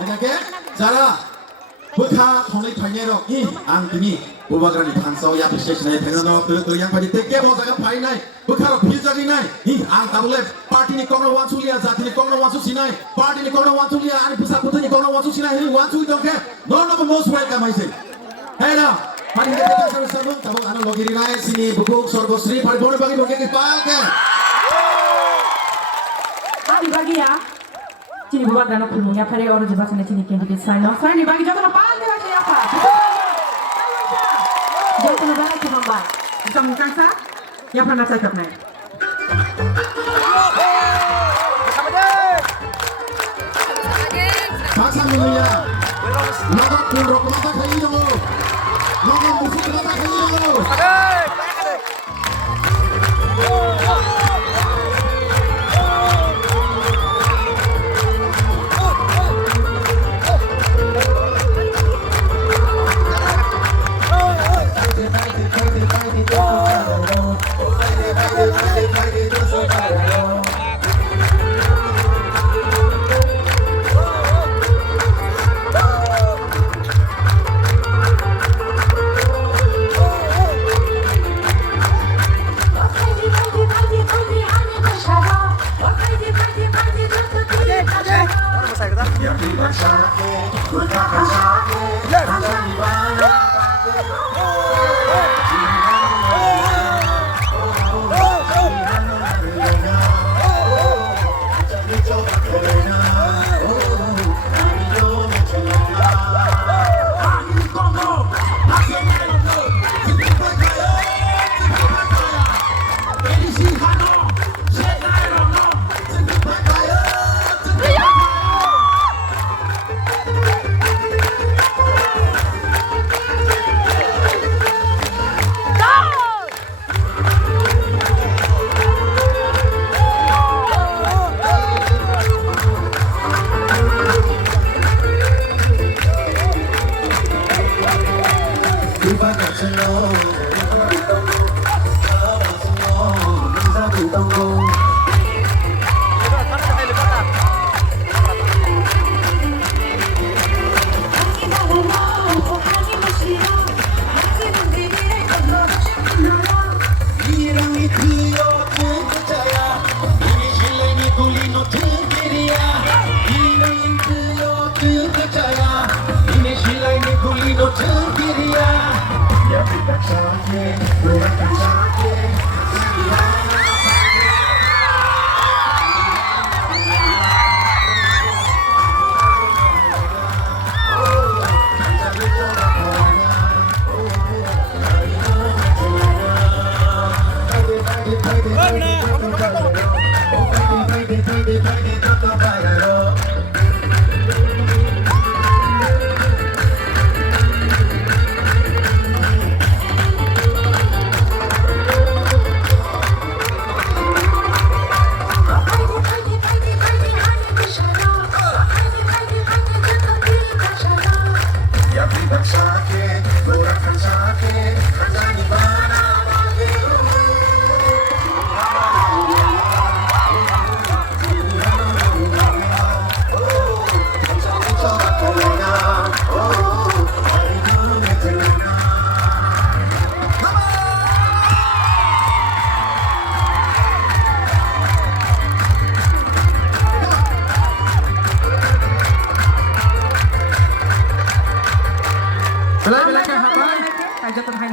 Oke, Zara, bekah thongai thainya rok, ang tini Bubagrani pansau ya appreciation ay thengano tu yang padi tekke bosaga phai nai bekar future ni nai ang tabule party ni kongno wansu lia jati ni kongno wansu sinai party ni kongno wansu lia ani pusa putu ni kongno wansu sinai ni wansu idongke none of most welcome I say hey now party ni kita sama tabu ano logiri nai sini bubuk sorgosri party bone bagi bagi ke pake Adi bagi ya Cini Bubagrano kulmunya pare orang jebakan cini candidate sign off sign bagi jodoh pake lagi apa Jangan terlalu banyak kembang. Bisa mengkasa, yang pernah saya cakap naik. Paksa mulia, nada purok mata kayu, nada musik mata kayu.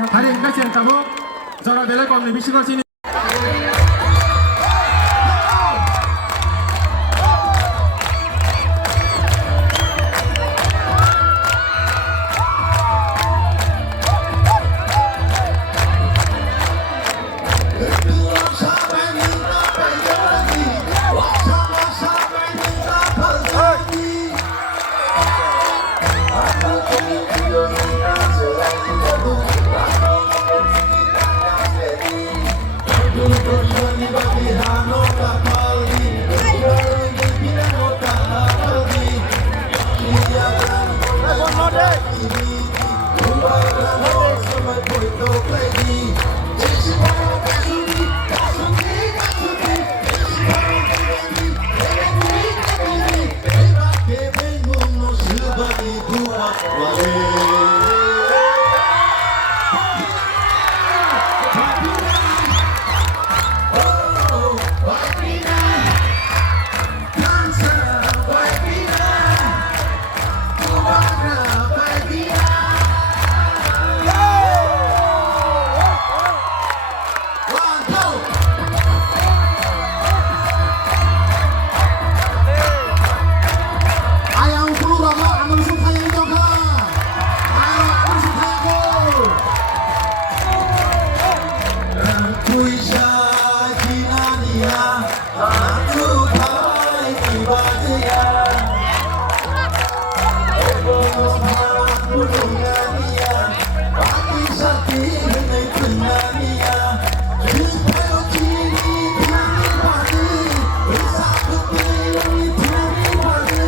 Hari ini kasih kamu, zara bela kau ni bising sini. Ayang keluar lah, ambil suka yang jauh. Ayo, ambil suka yang jauh. Kuisha kinania, aku hai ibadaya. Bunungania, bagi sakti hendak penania. Supaya kini kami padi, bisa kepilih kami padi.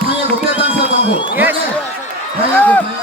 타야고 빼단사 가고. 타야고.